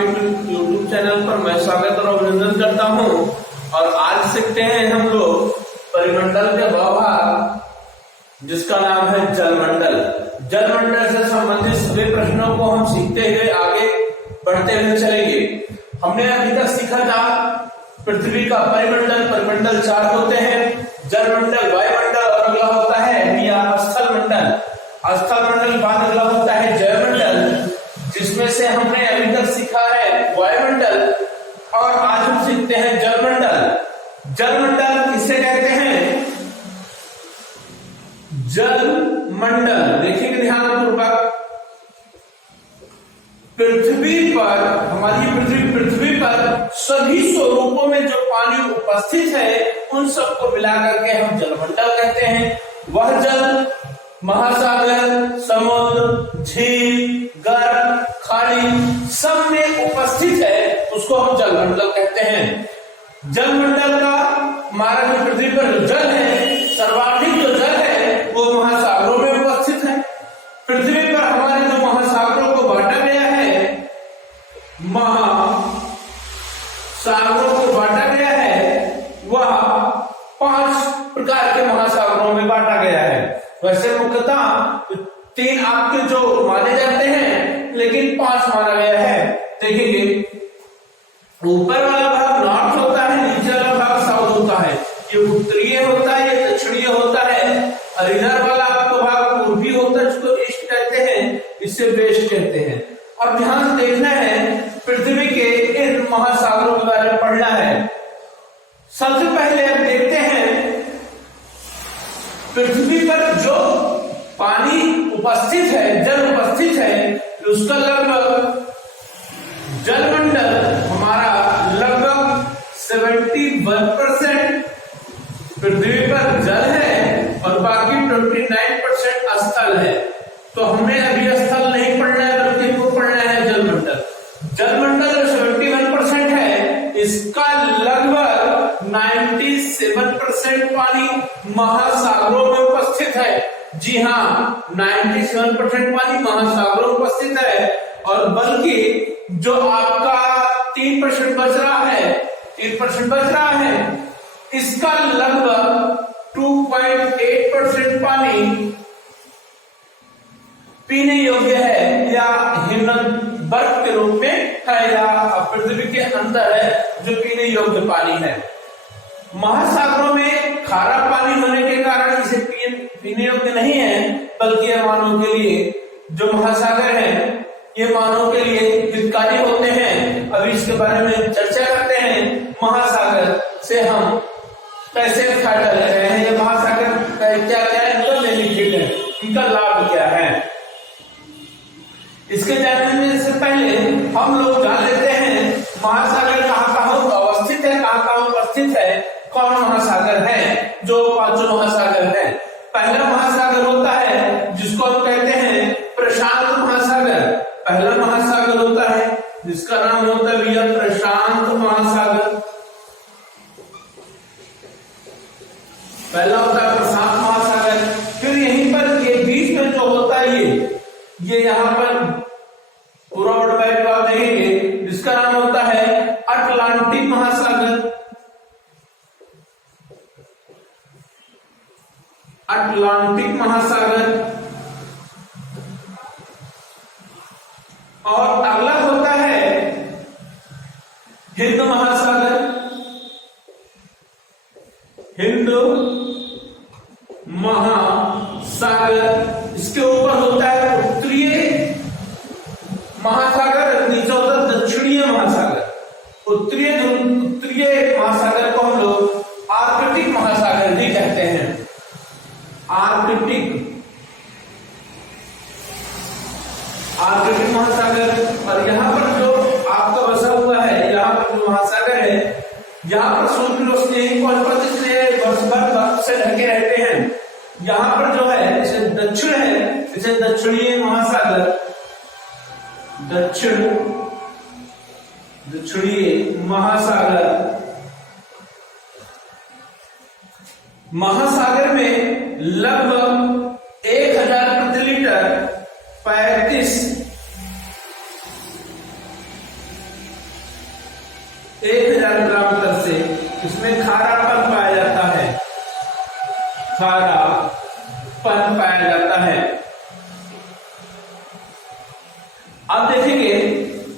आपके YouTube channel पर मैं स्वागत और अभिनंदन करता हूं। और आज सीखते हैं हम लोग परिमंडल के भाग जिसका नाम है जलमंडल। जलमंडल से संबंधित सभी प्रश्नों को हम सीखते हुए आगे बढ़ते हुए चलेंगे। हमने अभी तक सीखा था पृथ्वी का परिमंडल। परिमंडल 4 होते हैं, जलमंडल, वायुमंडल और अगला होता है या स्थल मंडल। स्थल मंडल बाद अगला होता है जयमंडल, जिसमें से हमने अभी तक सीखा है वायुमंडल और आज हम सीखते हैं जलमंडल। जलमंडल किसे कहते हैं? जलमंडल देखिए ध्यानपूर्वक, पृथ्वी पर, हमारी पृथ्वी पर सभी स्वरूपों में जो पानी उपस्थित है उन सबको मिलाकर के हम जलमंडल कहते हैं। वह जल महासागर, समुद्र, झील, गर्त, खाड़ी सब में उपस्थित है, उसको हम जलमंडल कहते हैं। जलमंडल का हमारा जो पृथ्वी पर जो जल है, सर्वाधिक जो जल है वो महासागरों में उपस्थित है। पृथ्वी पर हमारे जो महासागरों को बांटा गया है, महासागरों को बांटा गया है, वह 5 प्रकार के महासागरों में बांटा गया है। वैसे मुख्यतः 3 आपके जो माने जाते हैं, लेकिन 5 माना गया है। देखेंगे ऊपर वाला भाग नॉर्थ होता है, नीचे वाला भाग साउथ होता है। ये उत्तरीय होता है, ये दक्षिणीय होता है। और इधर वाला आपको भाग पूर्वी होता है, जिसको ईस्ट कहते हैं, इसे वेस्ट कहते हैं। अब ध्यान देखना है, पृथ्वी के इन महासागरों के बारे में पढ़ना है। सबसे पहले अब देखते हैं पृथ्वी पर जो पानी उपस्थित है, जल उपस्थित है, उसका लगभग जलमंडल हमारा लगभग 71% पृथ्वी पर जल है और बाकी 29% स्थल है। तो हमने अभी स्थल नहीं पढ़ना है, बल्कि इनको पढ़ना है जलमंडल। जलमंडल जो 71% है, इसका लगभग 97% पानी महासागरों में उपस्थित है। जी हाँ, 97% पानी महासागरों में उपस्थित है। और बल्कि जो आपका 3% बच रहा है, 3% बच रहा है, इसका लगभग 2.8% पानी पीने योग्य है या हिमनद बर्फ के रूप में है या पृथ्वी के अंदर है, जो पीने योग्य पानी है। महासागरों में खारा पानी होने के कारण इसे पीने योग्य नहीं है, बल्कि मानव के लिए जो महासागर है ये मानव के लिए हितकारी होते हैं। अभी इसके बारे में चर्चा करते हैं। महासागर से हम कैसे फायदा ले रहे हैं, ये महासागर क्या क्या है, इनका बेनिफिट है, इनका लाभ क्या है, इसके जानने से पहले हम लोग जान लेते हैं महासागर कहाँ अवस्थित है, कहाँ उपस्थित है, कौन महासागर है। जो 5 महासागर है, पहला महासागर होता है जिसको हम कहते हैं प्रशांत महासागर। पहला महासागर होता है जिसका नाम होता है भैया प्रशांत महासागर। पहला होता है प्रशांत महासागर। फिर यहीं पर ये बीच में जो होता है ये यहाँ पर पूरा वर्ल्ड वाइड आप देखेंगे, जिसका नाम होता है अटलांटिक महासागर। अटलांटिक महासागर। और अगला होता है हिंद महासागर। हिंद महासागर। इसके ऊपर होता है उत्तरीय महासागर, नीचे होता है दक्षिणीय महासागर। उत्तरीय महासागर को हम लोग आर्कटिक महासागर भी कहते हैं। आर्कटिक महासागर। और यहाँ पर जो आपका बसा हुआ है, यहाँ पर जो महासागर है, यहाँ पर सूर्य रोशनी वर्ष भर बर्फ से ढके रहते हैं। यहाँ पर जो है इसे दक्षिण है, इसे दक्षिणीय महासागर, दक्षिणीय महासागर। महासागर में लगभग 1000 प्रति लीटर 35 खारापन पाया जाता है। अब देखेंगे,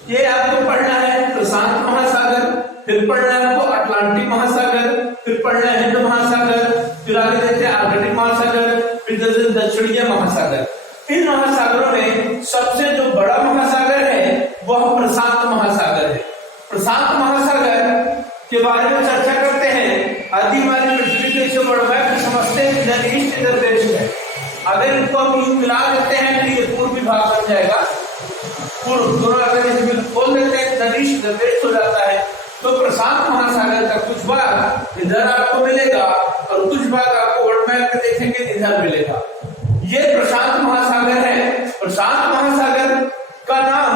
ये आपको पढ़ना है प्रशांत महासागर, फिर पढ़ना है आपको अटलांटिक महासागर, फिर पढ़ना है हिंद महासागर, फिर आगे देखते हैं आर्कटिक महासागर, फिर दक्षिणीय महासागर। इन महासागरों में सबसे जो बड़ा महासागर है वह प्रशांत महासागर है। प्रशांत महासागर के बारे में चर्चा करते हैं। आदि हमारी पृथ्वी के जो वर्ल्ड समझते हैं इधर ईस्ट इधर वेस्ट है। अगर इनको हम मिला देते हैं तो ये पूर्वी भाग बन जाएगा। पूर्व दोनों अगर इसे खोल देते हैं इधर ईस्ट इधर वेस्ट हो जाता है। तो प्रशांत महासागर का कुछ भाग इधर आपको मिलेगा और कुछ भाग आपको वर्ल्ड मैप में देखेंगे इधर मिलेगा। ये प्रशांत महासागर है। प्रशांत महासागर का नाम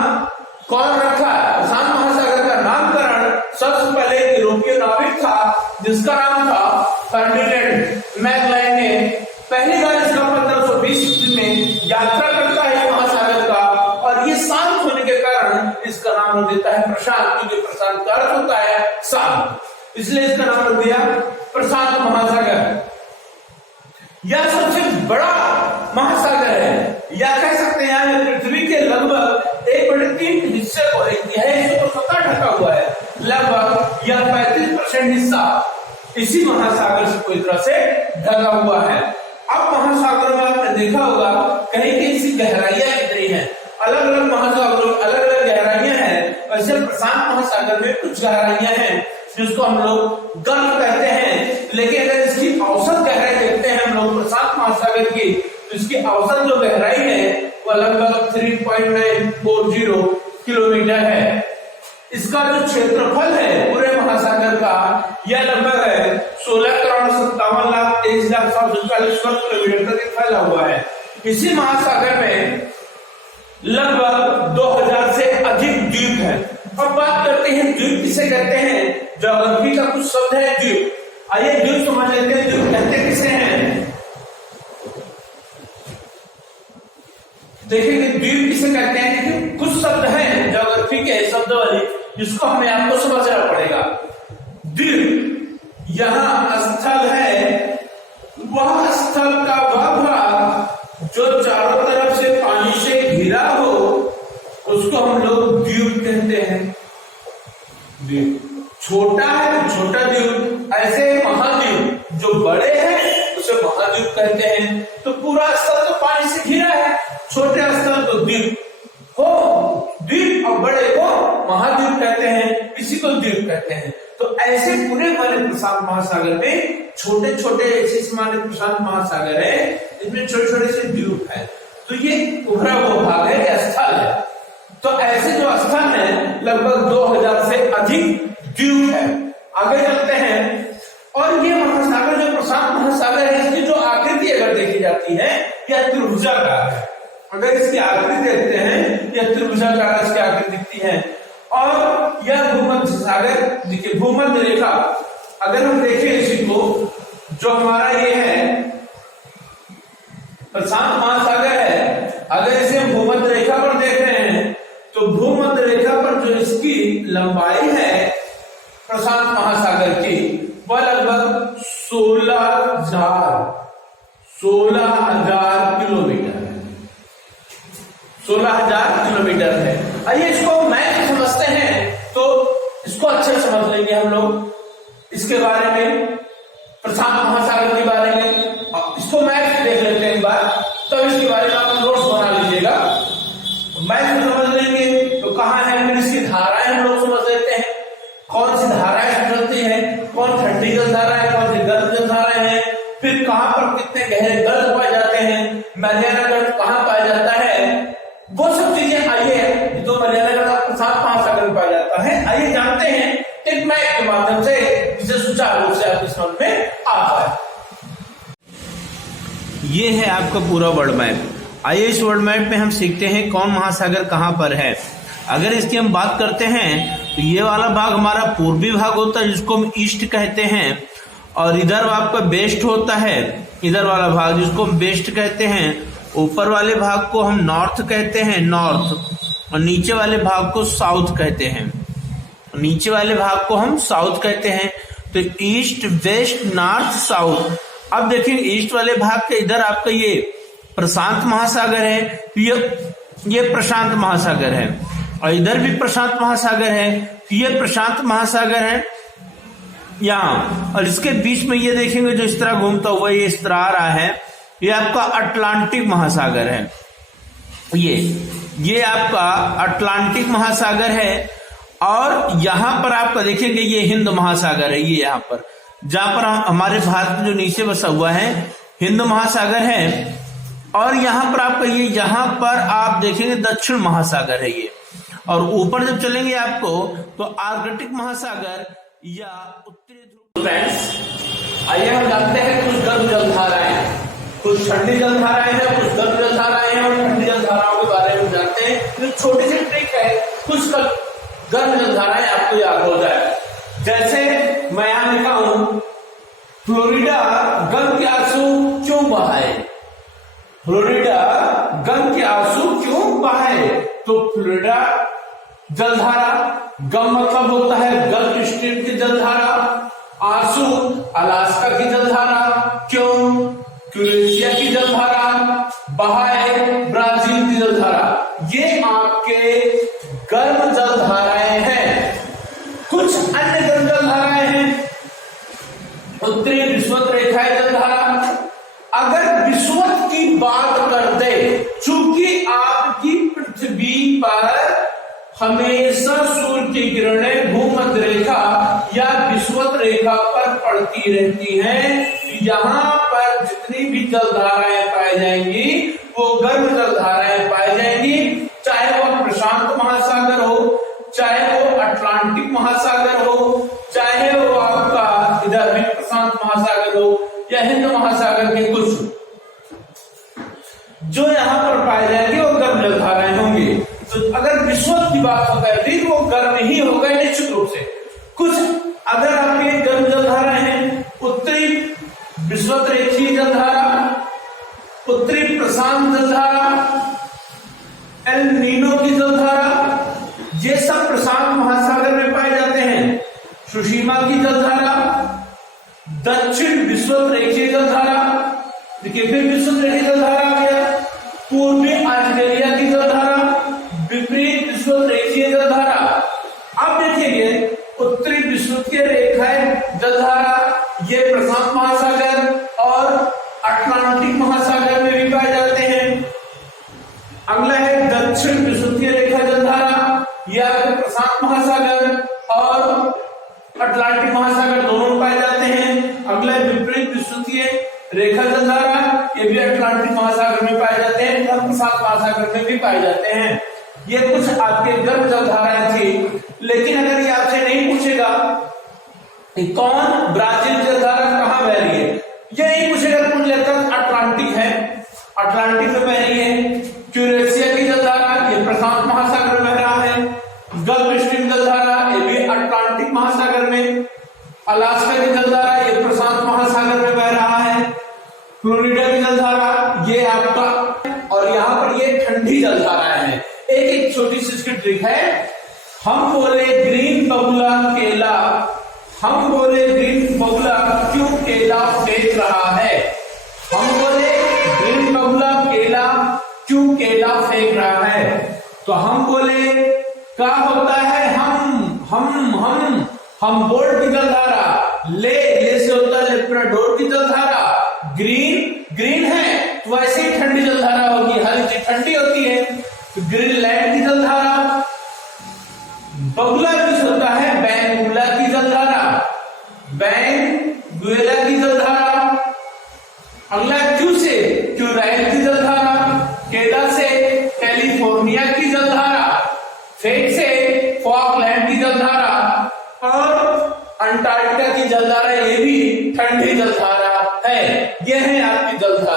कौन रखा है? प्रशांत महासागर का नामकरण सबसे पहले यूरोपीय नाविक था जिसका नाम था फर्डिनेंड मैगेलन ने। पहली बार इसका 1520 ईस्वी में यात्रा करता है महासागर का, और ये शांत होने के कारण इसका नाम रख देता है प्रशांत, क्योंकि प्रशांत का अर्थ होता है शांत, इसलिए इसका नाम रख दिया प्रशांत महासागर। यह सबसे बड़ा महासागर है, या कह सकते हैं पृथ्वी के लगभग 1/3 हिस्से को, हिस्से को स्वतः ढका हुआ है। लगभग यह 35% हिस्सा इसी महासागर से पूरी तरह से ढका हुआ है। अब महासागरों में आपने देखा होगा कहीं कहीं सी गहराइयां कितनी हैं, अलग अलग महासागरों में अलग अलग गहराइयां हैं। वैसे प्रशांत महासागर में कुछ गहराइयां हैं जिसको हम लोग गर्भ कहते हैं, लेकिन अगर इसकी औसत गहराई देखते हैं हम लोग प्रशांत महासागर की, तो इसकी औसत जो गहराई है वह लगभग 3.940 किलोमीटर है। इसका जो क्षेत्रफल है पूरे महासागर का यह लगभग है 16,57,23,740 वर्ग किलोमीटर तक फैला हुआ है। इसी महासागर में लगभग 2000 से अधिक द्वीप है। अब बात करते हैं द्वीप किसे कहते हैं। ज्योग्राफी का कुछ शब्द है द्वीप। आइए द्वीप समझ लेते हैं, द्वीप कहते किसे हैं। देखिए द्वीप किसे कहते हैं, देखिए कुछ शब्द हैं ज्योग्राफी के शब्दावली जिसको हमें आपको समझना पड़ेगा। द्वीप यहाँ स्थल है, वह स्थल का वह भाग जो चारों तरफ से पानी से घिरा हो उसको हम लोग द्वीप कहते हैं। द्वीप छोटा है तो छोटा द्वीप, ऐसे महाद्वीप जो बड़े हैं उसे महाद्वीप कहते हैं। तो पूरा स्थल तो पानी से घिरा है, छोटे स्थल तो द्वीप हो, द्वीप और बड़े को महाद्वीप कहते हैं, इसी को द्वीप कहते हैं। तो ऐसे पूरे हमारे प्रशांत महासागर में छोटे छोटे ऐसे हमारे प्रशांत महासागर है, इसमें छोटे छोटे से द्वीप है। तो ये उभरा हुआ भाग है, यह स्थल है। तो ऐसे जो स्थल है लगभग 2000 से अधिक द्वीप है। आगे चलते हैं, और ये महासागर जो प्रशांत महासागर है इसकी जो आकृति अगर देखी जाती है यह त्रिभुजाकार है। अगर इसकी आकृति देखते हैं यह त्रिभुजाकार इसकी आकृति दिखती है। और यह भूमध्य सागर, देखिए भूमध्य रेखा, अगर हम देखें इसी को, जो हमारा ये है प्रशांत महासागर है, अगर इसे हम भूमध्य रेखा पर देख रहे हैं तो भूमध्य रेखा पर जो इसकी लंबाई है प्रशांत महासागर की वह लगभग 16,000 किलोमीटर है। 16,000 किलोमीटर है। आइए इसको मैप समझते हैं तो इसको अच्छे से समझ लेंगे हम लोग इसके बारे में, प्रशांत महासागर के बारे में। इसको मैप देख लेते हैं एक बार, तब इसके बारे में आप नोट्स बना लीजिएगा। मैप समझ लेंगे तो कहाँ है, फिर इसकी धाराएं हम लोग समझ लेते हैं, कौन सी धाराएं चलती है, कौन ठंडी जल धारा है, कौन सी गर्म जल धारा है, फिर कहाँ पर कितने गहरे गर्त पाए जाते हैं, मैरियाना गर्त कहाँ पाया जाता है, वो सब चीजें आइए जो मैरियाना गर्त प्रशांत महासागर में पाया जाता है, आइए जानते हैं एक मैप के माध्यम से, जिसे सुचारू रूप से आपकी समझ में आ पाए। ये है आपका पूरा वर्ल्ड मैप। आइए इस वर्ल्ड मैप में हम सीखते हैं कौन महासागर कहाँ पर है। अगर इसकी हम बात करते हैं तो ये वाला भाग हमारा पूर्वी भाग होता है जिसको हम ईस्ट कहते हैं, और इधर आपका वेस्ट होता है, इधर वाला भाग जिसको हम वेस्ट कहते हैं। ऊपर वाले भाग को हम नॉर्थ कहते हैं, नॉर्थ, और नीचे वाले भाग को साउथ कहते हैं, नीचे वाले भाग को हम साउथ कहते हैं। तो ईस्ट वेस्ट नॉर्थ साउथ अब देखिए ईस्ट वाले भाग के इधर आपका ये प्रशांत महासागर है, तो ये प्रशांत महासागर है, और इधर भी प्रशांत महासागर है, तो ये प्रशांत महासागर है यहाँ। और इसके बीच में ये देखेंगे जो इस तरह घूमता हुआ ये इस तरह आ रहा है, ये आपका अटलांटिक महासागर है। ये आपका अटलांटिक महासागर है, और यहां पर आपका देखेंगे ये हिंद महासागर है। ये यहाँ पर जहां पर हमारे भारत जो नीचे बसा हुआ है हिंद महासागर है, और यहाँ पर आपका ये यहाँ पर आप देखेंगे दक्षिण महासागर है ये, और ऊपर जब चलेंगे आपको तो आर्कटिक महासागर या उत्तरी ध्रुव। फ्रेंड्स, आइए हम जानते हैं कुछ गर्म जलधाराएं, कुछ ठंडी जलधाराएं हैं, कुछ गर्म जलधाराएं हैं, और ठंडी जलधाराओं के बारे में जानते हैं। तो छोटी सी ट्रिक है, कुछ गर्म जलधाराएं आपको याद हो जाए। जैसे मैं यहां लिखा हूं, फ्लोरिडा गम के आंसू क्यों बहाए, फ्लोरिडा गम के आंसू क्यों बहाए। तो फ्लोरिडा जलधारा, गम मतलब होता है गल्फ स्ट्रीम की जलधारा, आंसू अलास्का की जलधारा, क्यों क्यूरेशिया की जलधारा, बहाए ब्राजील की जलधारा। ये आपके गर्म जलधाराएं हैं। कुछ अन्य गर्म जलधाराएं हैं, उत्तरी विषुवत रेखाएं जलधारा। अगर विषुवत की बात कर दे, चूंकि आपकी पृथ्वी पर हमेशा सूर्य की किरणें भूमध्य रेखा या विषुवत रेखा पर पड़ती रहती हैं, यहाँ पर जितनी भी जलधाराएं पाई जाएंगी वो गर्म जलधाराएं पाई जाएंगी, चाहे वो प्रशांत महासागर हो, चाहे वो अटलांटिक महासागर हो, चाहे वो आपका इधर भी प्रशांत महासागर हो या हिंद महासागर के कुछ, जो यहाँ पर पाए जाएंगे वो गर्म जलधाराएं होंगी। तो अगर विषुवत की बात होता है वो गर्म ही होगा निश्चित रूप से। कुछ अगर आपके गर्म जलधाराएं हैं, उत्तरी विषुवत रेखीय जलधारा, उत्तरी प्रशांत जलधारा, एल नीनो की जलधारा, ये सब प्रशांत महासागर में पाए जाते हैं। सुशीमा की जलधारा, दक्षिण विषुवत रेखीय जलधारा, देखिए फिर विषुवत रेखीय जलधारा आ गया, पूर्वी ऑस्ट्रेलिया की जलधारा, विपरीत विषुवत रेखीय जलधारा। अब देखिए उत्तरी विषुवतीय रेखाएं जलधारा, ये प्रशांत महासागर और अटलांटिक महासागर में भी पाए जाते हैं। अगला है दक्षिण विषुवतीय रेखा जलधारा, यह प्रशांत महासागर और अटलांटिक महासागर दोनों में पाए जाते हैं। अगला है विपरीत विषुवतीय रेखा जलधारा, ये भी अटलांटिक महासागर में पाए जाते हैं, प्रशांत महासागर में भी पाए जाते हैं। ये कुछ आपके गर्म जलधाराएं थी। लेकिन अगर ये आपसे नहीं पूछेगा कौन ब्राजील जलधारा कहां बह रही है, ये नहीं पूछेगा, पूछ लेता अटलांटिक है, अटलांटिक में बह रही है। क्यूरेशिया की जलधारा, ये प्रशांत महासागर में बह रहा है। गल्फ स्ट्रीम जलधारा, ये भी अटलांटिक महासागर में। अलास्का की जलधारा, ये प्रशांत महासागर में बह रहा है। फ्लोरिडा की जलधारा, ये आपका, और यहाँ पर ये ठंडी जलधाराएं हैं। एक छोटी सी इसकी ट्रिक है, हम बोले ग्रीन बबुला केला, हम बोले ग्रीन बबुला क्यों केला फेंक रहा है, हम बोले ग्रीन बबुला केला क्यों केला फेंक रहा है। तो हम बोले क्या होता है, हम बोर्ड की जलधारा, ले से होता है लेप्राडोर की जलधारा, ग्रीन है तो वैसे ही ठंडी जलधारा होगी, हल्की ठंडी होती है। तो ग्रीनलैंड की जलधारा, बगुला किस होता है बैंगुला की जलधारा, बैंगुएला की जलधारा। अगला क्यू से क्यूराइल की जलधारा, केला से कैलिफोर्निया की जलधारा, फेक से फॉकलैंड की जलधारा, और अंटार्कटिका की जलधारा, ये भी ठंडी जलधारा है। यह है आपकी जलधारा।